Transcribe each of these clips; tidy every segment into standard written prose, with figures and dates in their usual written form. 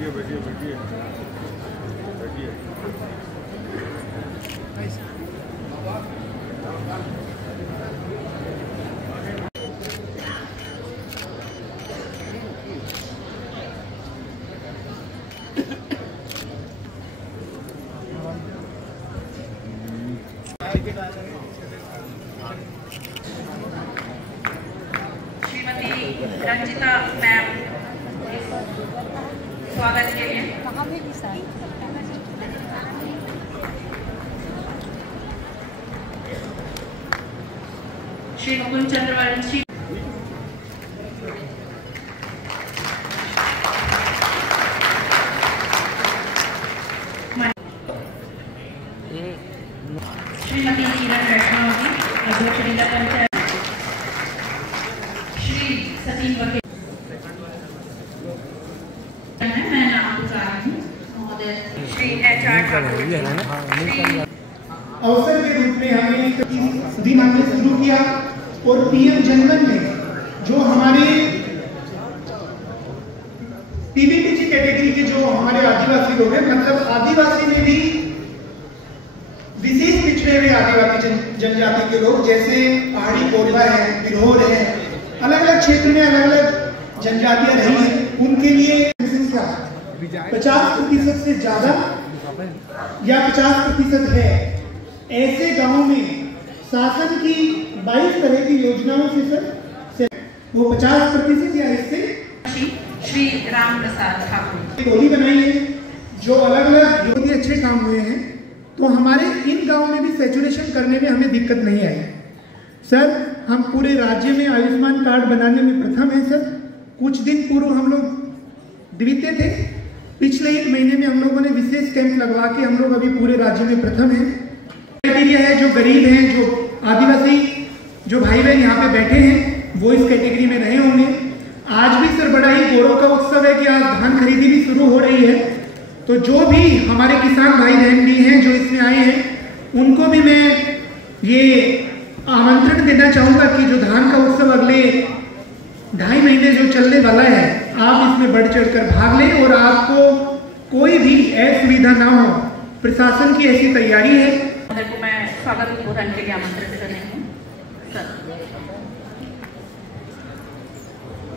बैठिए बैठिए बैठिए बैठिए। श्रीमती रंजिता मैम स्वागत के लिए। श्री मुकुंद चंद्रवंशी श्रीमती किरण वैष्णवी अध्यक्ष जिला पंचायत, श्री सचिन वकील मैं नाम बता रही हूँ महोदय, श्री HR अवसर के रूप में हमने सुधीमान ने शुरू किया और PM जनधन में जो हमारे PBTG कैटेगरी के जो हमारे आदिवासी लोग हैं, मतलब आदिवासी में भी विशेष पिछड़े हुए आदिवासी जनजाति के लोग जैसे पहाड़ी कोरबा है, बिरहोर है, अलग अलग क्षेत्र में अलग अलग जनजातियां रही हैं, उनके लिए 50% से ज्यादा या 50% है। ऐसे गांवों में शासन की 22 तरह की योजनाओं से वो 50% या इससे श्री राम प्रसाद ठाकुर टोली बनाई है जो अलग अलग बहुत ही अच्छे काम हुए हैं। तो हमारे इन गांवों में भी सैचुरेशन करने में हमें दिक्कत नहीं आई सर। हम पूरे राज्य में आयुष्मान कार्ड बनाने में प्रथम हैं सर। कुछ दिन पूर्व हम लोग द्वितीय थे, पिछले 1 महीने में हम लोगों ने विशेष कैंप लगवा के हम लोग अभी पूरे राज्य में प्रथम हैं। क्राइटेरिया है जो गरीब हैं, जो आदिवासी जो भाई बहन यहाँ पे बैठे हैं वो इस कैटेगरी में रहे होंगे। आज भी सर बड़ा ही गौरव का उत्सव है कि आज धान खरीदी भी शुरू हो रही है। तो जो भी हमारे किसान भाई बहन भी हैं जो इसमें आए हैं उनको भी मैं ये आमंत्रण देना चाहूँगा कि जो धान का उत्सव अगले 2.5 महीने जो चलने वाला है, आप इसमें बढ़ चढ़ कर भाग लें और आपको कोई भी असुविधा ना हो। प्रशासन की ऐसी तैयारी है। को मैं स्वागत उद्बोधन के लिए आमंत्रित कर रही हूँ सर।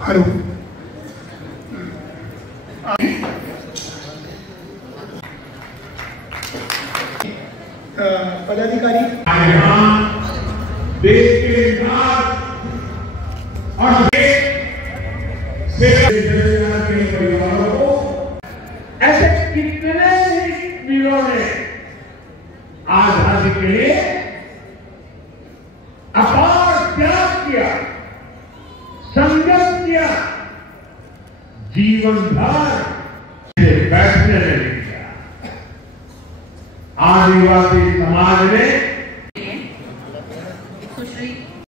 हेलो पदाधिकारी देश के विकास और के परिवारों को ऐसे कितने ही वीरों ने आजादी के लिए अपार त्याग किया, संघर्ष किया, जीवन भर बैठने नहीं दिया। आदिवासी समाज ने